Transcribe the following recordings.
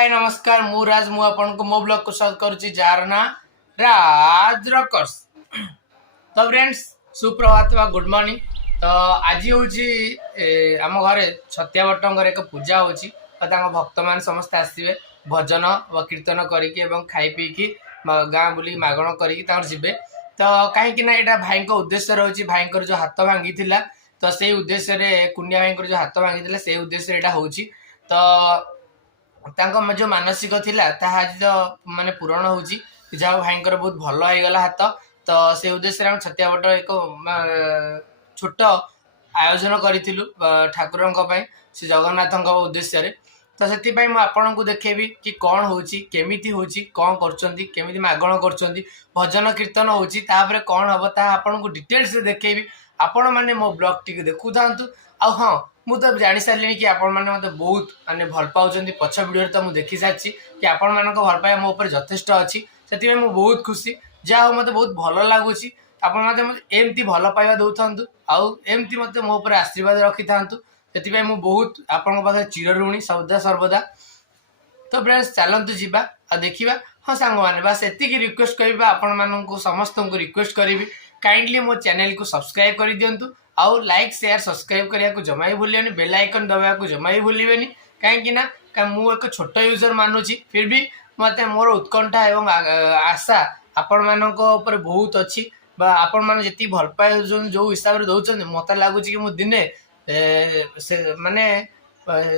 हाय नमस्कार मु राज मु आपन को मो ब्लॉग को स्वागत करूची जार ना राज रकर्स। तो फ्रेंड्स सुप्रभात वा गुड मॉर्निंग। तो आज हूँ आम घरे छतिया बटंगर एक पूजा होची भक्त मान समस्त आसवे भजन व कीर्तन करके खाई पीकी गाँ बुली मागण करके जीवे। तो कहीं यहाँ भाई उद्देश्य रही भाई जो हाथ भांगी तो से उद्देश्य कुंडिया भाई जो हाथ भांगी से उद्देश्य यहाँ हो जो मानसिक थिला आज तो माने पूरण हो जहाँ भाई बहुत भल होगला हाथ। तो से उद्देश्य हम छतिया बट एक छोट आयोजन करूँ ठाकुर श्री जगन्नाथ उद्देश्य। तो से आपन को देखेबी कि कौन होमिति कौन करमि मागण कर भजन कीर्तन होपर कौन हम आपन को डिटेल्स देखेबी। आपण मैंने मो ब्लॉग टी देखु था। हाँ मुझे जानी सारे कि आपण मैंने मत बहुत माने भल पाँच पछ भिडियो तो मुझे देखी सारी कि आपण मान भल पाइबा मो उपर यथेष्ट अच्छी से बहुत खुशी जहाँ मत बहुत भल लगुच। आपते मत एमती भल पाइबा दौंतु आमती मत मो उपर आशीर्वाद रखी था से बहुत आपण पाखे चिरऋणी सदा सर्वदा। तो फ्रेंड्स चलतु जीवा आ देखा। हाँ सांग मैंने बस एतिक रिक्वेस्ट करी आपण मानू समस्त को रिक्वेस्ट करी काइंडली मो चैनल को सब्सक्राइब कर दिंतु आउ लाइक शेयर सब्सक्राइब करने को जमा ही भूलिए बेल आइकन दबा को जमा ही भूलिए कहीं मु एक छोट यूजर मानुची फिर भी मत मोर उत्कंठा एवं आशा आपण मान बहुत अच्छी आपण मैंने जी भल पाए जो हिसाब से दौरान मत लगुच कि मुझे दिने माने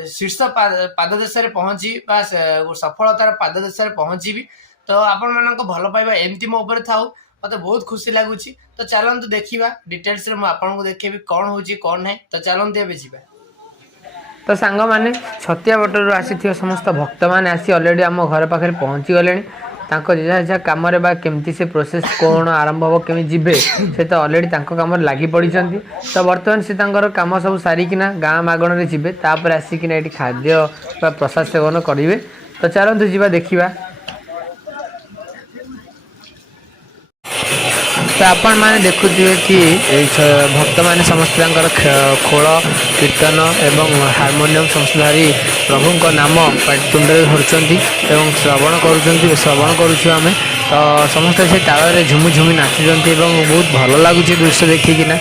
शीर्ष पाददेश पहुँची सफलतार पाददेश पहुँची। तो आपण मान भल पाइबा एमती मो उपर थाउ मत बहुत खुशी लगुच। तो चलतु देखा डिटेल्स आपको देखेबी कौन हो कौन ना। तो चलतु ए जा। तो सांग मैंने छतिया बटर आसी समस्त भक्त मैंने आसी अलरेडी आम घर पाखे पहुँची गले जहाँ कम केमती से प्रोसेस कौन आरंभ हम केमी जीवे से तो अलरेडी कम लगी पड़ी। तो बर्तमान से कम सब सारिकिना गाँ मागण में जीवे तापर आसिकिना ये खाद्य प्रसाद सेवन करेंगे। तो चलतु जा देखा। तो आपण मैंने देखुए कि भक्त मैंने समस्त खोल कीर्तन एवं हारमोनियम समस्त धारी प्रभु का नाम पाटतुंड धरती श्रवण करें। तो समस्त से ताल झुमी झुमी नाचुंट बहुत भल लगुच दृश्य देखिकिना।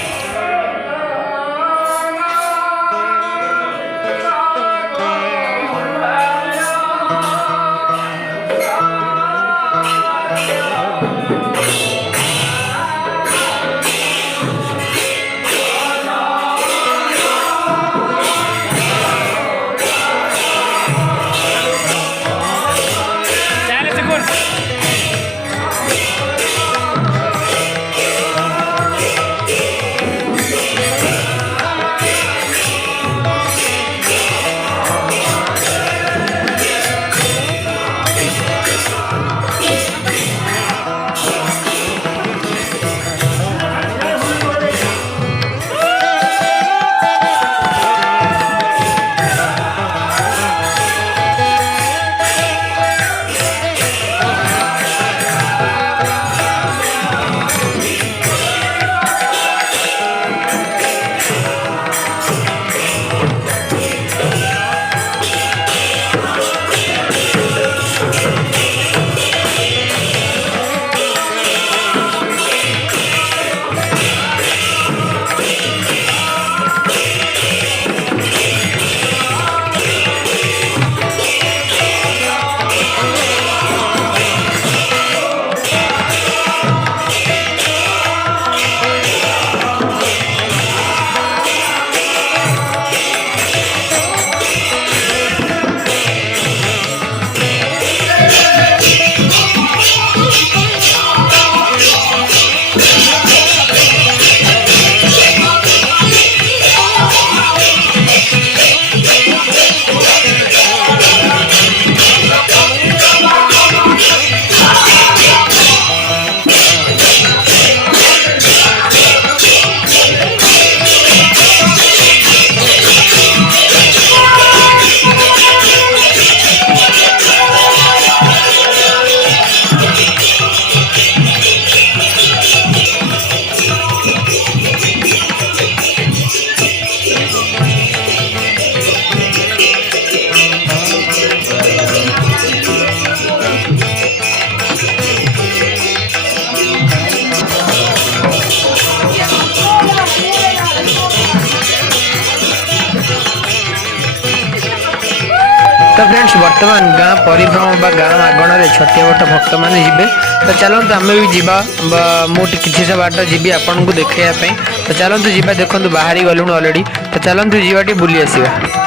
तो फ्रेंड्स वर्तमान गाँ परिभ्रम बा गाँ आगण छतिया बट भक्त मैंने जी तो चलते आम भी जावा मुझे किसी से बाट जी आपन को देखापी तो चलते जी देखो बाहरी गलुण अलरेडी तो चलते जावा बुली आसवा।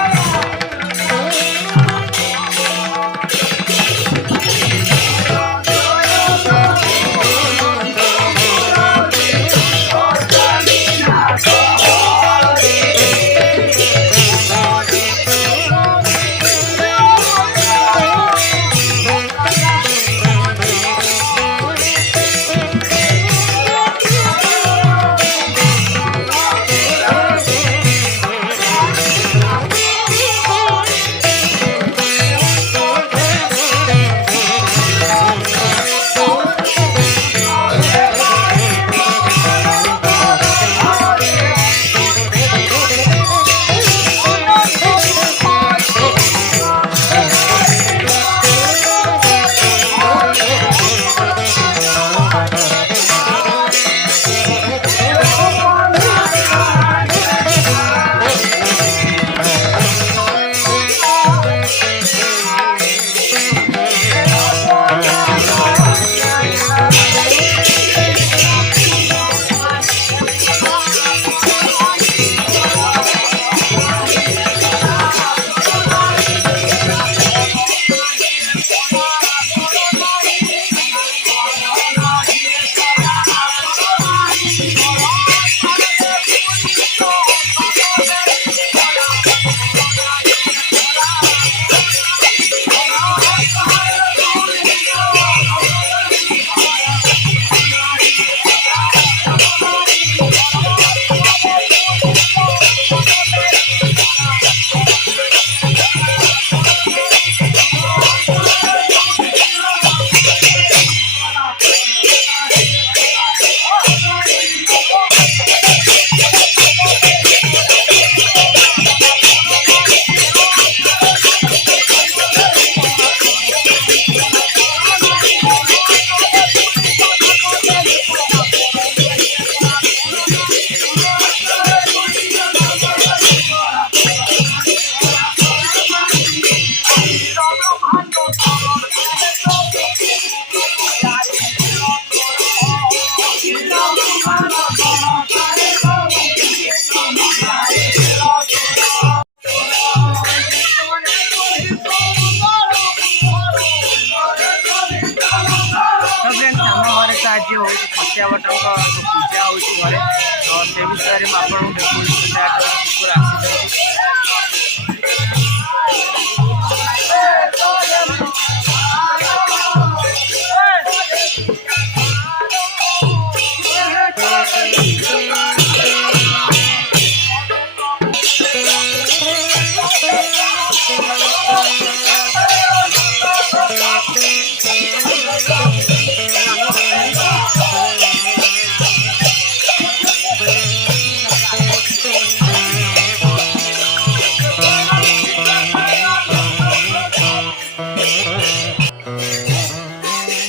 आज हूँ छतिया बट पूजा हो घरे तो से विषय में आपको देखिए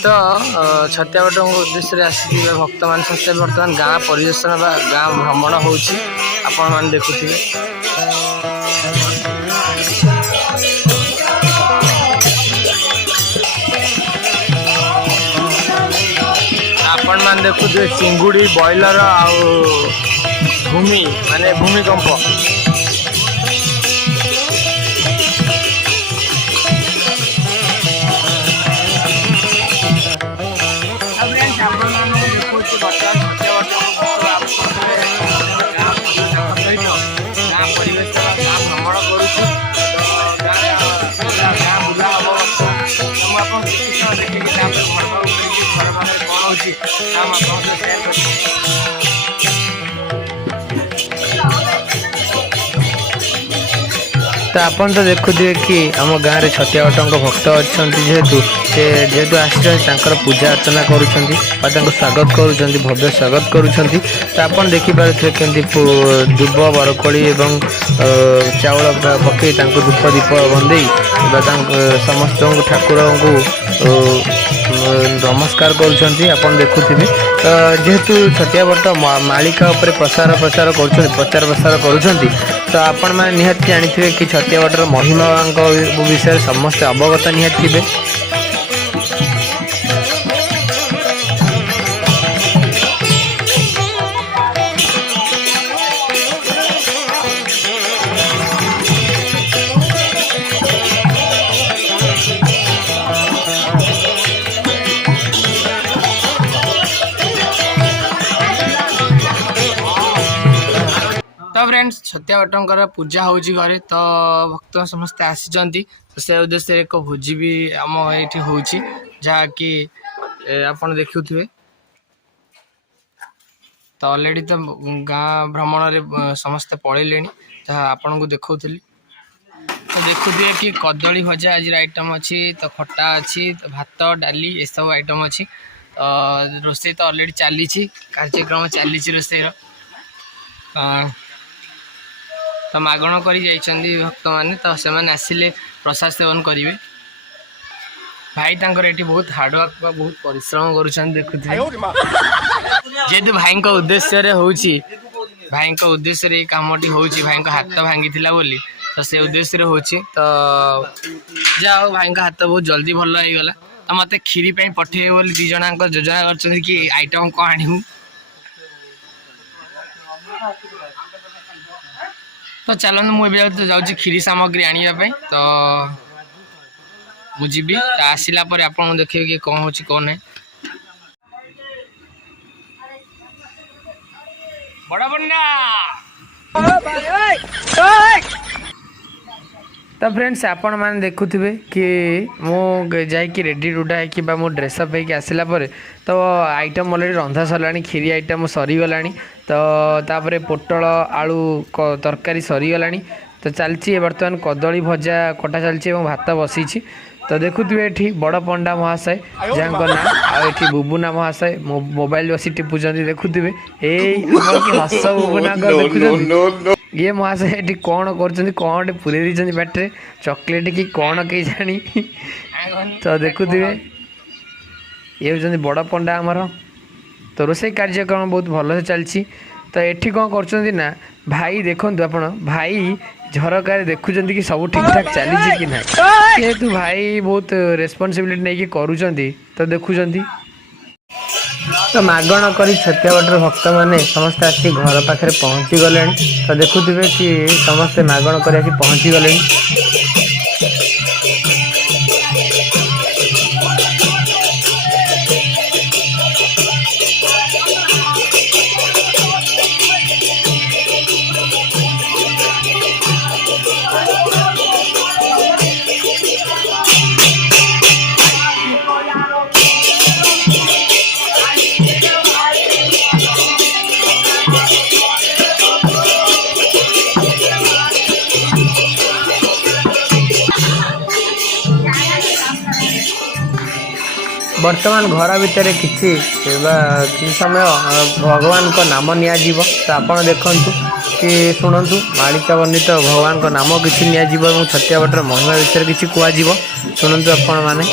तो छतिया बट उद्देश्य आसिक भक्त मान समस्त बर्तमान गाँ परिदर्शन बा गाँ भ्रमण होची आपण मान देखुथिबे आपण मान देखुथिबे चिंगुड़ी बॉयलर आ भूमि माने भूमिकंप तो आपन तो देखुए कि आम गाँव में छतिया बट भक्त अच्छा जेहेतु आसर पूजा अर्चना कर स्वागत कर भव्य स्वागत कर आपन देखिपे केमती दुब बरकोली एवं चाउल पकई धूप दीप बंदे समस्त ठाकुर को नमस्कार करुँच आपन देखुथिबे। तो जेहेतु छतिया बट मालिका उपरे प्रचार प्रचार प्रचार प्रसार करुँच तो आपण मैंने निहाती जानी कि छतिया बटर महिमा विषय समस्ते अवगत निहाती थे। तो फ्रेंड्स छतिया बटंकर पूजा होची घरे तो भक्त समस्ते आसी तो से उद्देश्य एक भोजी भी आम ये होची जहाँकि आपन देखुथिबे। तो ऑलरेडी तो गाँ भ्रमण रे समस्ते पड़े जहाँ आपन को देखौथली। तो देखुथिबे कि कदली भजा आज आइटम अच्छी तो खट्टा अच्छी तो भात डाली ये सब आइटम अच्छी। तो रोसे तो ऑलरेडी चली कार्यक्रम चली रोसे तो मागण कर भक्त मैंने तो से आसिले प्रसाद सेवन करेंगे। भाई तांकर एटी बहुत हार्डवर्क बहुत परिश्रम करुँच देखुथे जेहेतु भाई उद्देश्य होची भाई उद्देश्य कमटी होची भाई हाथ भांगी बोली तो से उद्देश्य होची। तो जाओ भाई हाथ बहुत जल्दी भल हो गला। तो मत खीरी पठे बोली दी जन योजना कर कि आइटम कौन आणु। तो चलते मुझे तो जाऊँ खीरी सामग्री आने तो मुझे तो आसला आप देखिए कि कौन हो कौन है बड़ा बन्ना। तो फ्रेंड्स आपण मैंने देखुथिबे कि मु जाइकी रेडी रुडा है कि मो ड्रेसअप होगी आसला तो आइटम ऑलरेडी रंधा सरलानी खीरी आइटम सरीगला। तो तापरे पोटल आलू तरकारी सरीगला। तो चलती बर्तमान कदली भजा कटा चलती भात बसी। तो देखुथिबे एठी बड़ पंडा महाशय जहाँ ना आठी बुबुना महाशय मोबाइल बसी टिपुचंदी देखुथिबे हस बुबुना देखुचंदी ये महाशय ये कौन कर कौन पूरे दी बैटरे चॉकलेट कि कौन कहीं जानी। तो देखुथे ये हूँ बड़ पंडा आमर। तो रोसे कार्यक्रम बहुत भल से चलती। तो ये कौन कर भाई देखु आप भाई झरकार देखुं कि सब ठीक ठाक चली कि ना जेहेतु भाई बहुत रेस्पॉन्सिबिलिटी नहीं करुँच तो देखुं। तो मागण कर छतिया बटर भक्त मैंने समस्त आसी घर पाखे पहुँची गले। तो देखुथे कि समस्ते मागण कर पहुँची गले। वर्तमान घर भितर किसी समय भगवान को नाम नियाजिब। तो आप देखु कि शुणु मालिका वर्णित भगवान को नाम किसी नियाजिब और छतिया बटर महिमा विषय किसी कहुब शुणु आपण मैंने।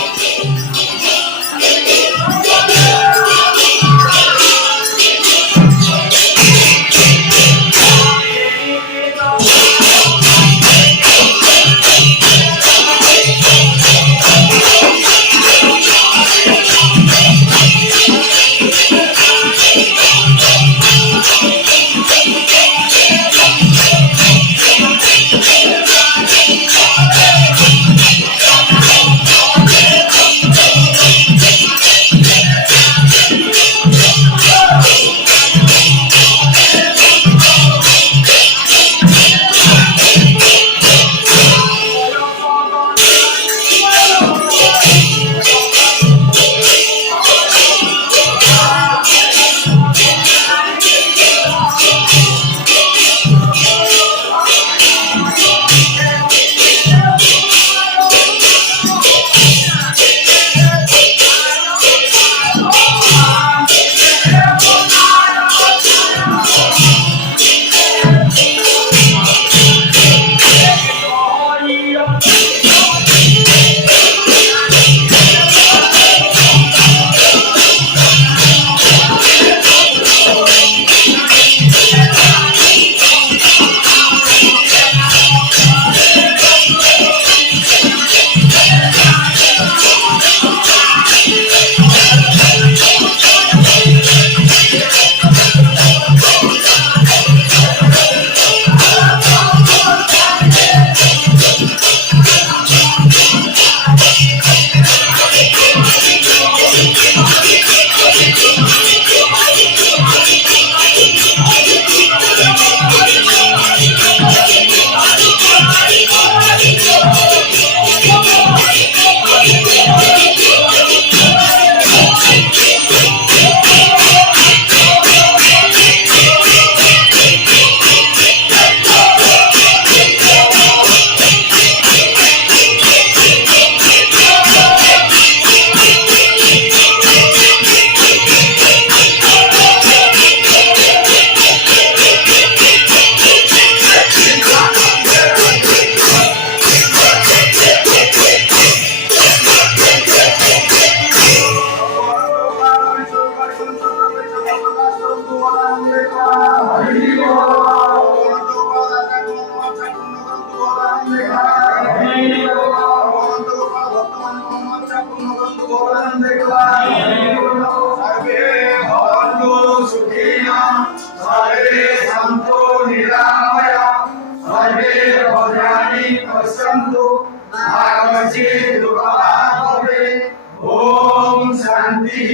ओम शांति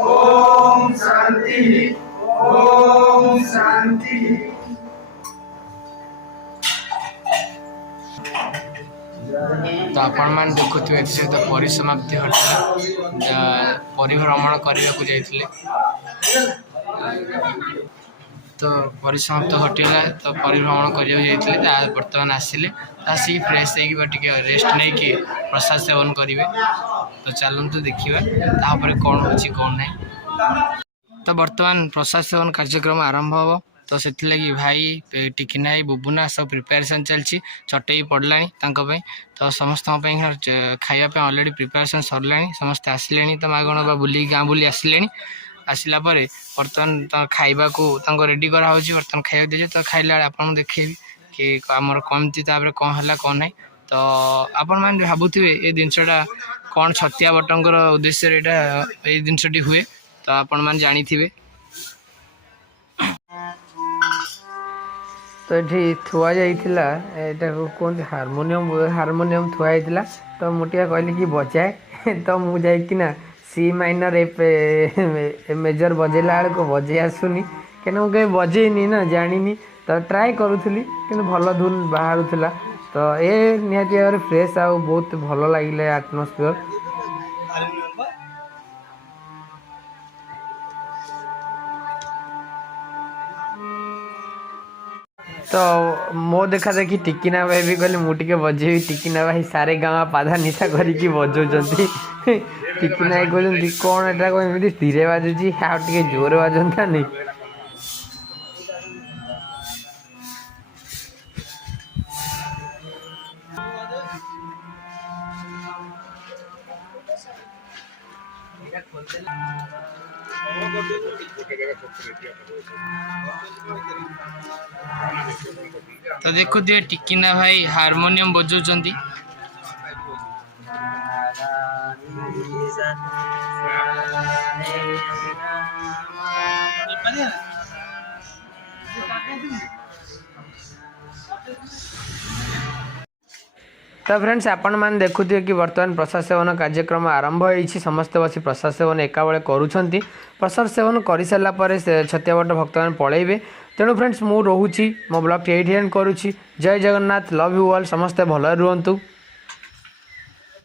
ओम शांति ओम शांति। तो आपण मैंने देखुवे सहित परिसमाप्ति घटना परिभ्रमण करने को जाइए तो परिसमाप्त घटीला तो परिभ्रमण करते बर्तमान आसिले आसिक फ्रेश होकर रेस्ट नहीं कि प्रसाद सेवन करेंगे। तो चलते देखा तापर कौन हो कौन ना। तो बर्तमान प्रसाद सेवन कार्यक्रम आरंभ हम तो से लगी भाई टिकिना बुबुना सब प्रिपेरेसन चलती चटई पड़ला तो समस्त खायापी अलरेडी प्रिपेरेसन सरला समस्ते आसिले तो मागण बा बुल गाँ बुली आसिले आसला बर्तमान खाइबा को रेडी करा बर्तमान खाया दीजिए तो खाइला आपको देखेबी कि आमर कमती कौन है कौन ना। तो आपण मैंने भावुवे ये जिनसटा कौन छतिया बटंकर उद्देश्य ये जिनसटी हुए तो आपण मैंने जानी थे। तो ये थुआ जाइला कहते हारमोनियम थुआ जाइला तो मुटिया कहली कि बजाए तो मुझे सी माइनर मेजर बजेला बेलू बजे आसुनी कहीं मुझे बजेनी ना जानी तो ट्राए करूली कि भल धुन बाहर तो ये निहाती भाव फ्रेश आ बहुत भल लगे आटमोस्फियर। तो मो देखा देखी टिकिना भाई भी कहले मुझे बजे टिकिना भाई सारे गाँव पाधा निशा करके बजाऊँच टिकिना भाई कहते कौन एटा एमती धीरे बाजुची टे जोर बाजता नहीं। तो देखो दिए टिकिना भाई हारमोनियम बजाउं तो फ्रेंड्स आपण मैंने देखुए कि बर्तमान प्रसाद सेवन कार्यक्रम आरंभ होती समस्ते बस प्रसाद सेवन एका बेले करुँच प्रसाद सेवन कर सारापर छतिया बट भक्त मैंने पलैबे। तेणु फ्रेंड्स मु रोची मो ब्लॉग ये एंड करुँची। जय जगन्नाथ लव यू ऑल समस्ते भल रुहतु।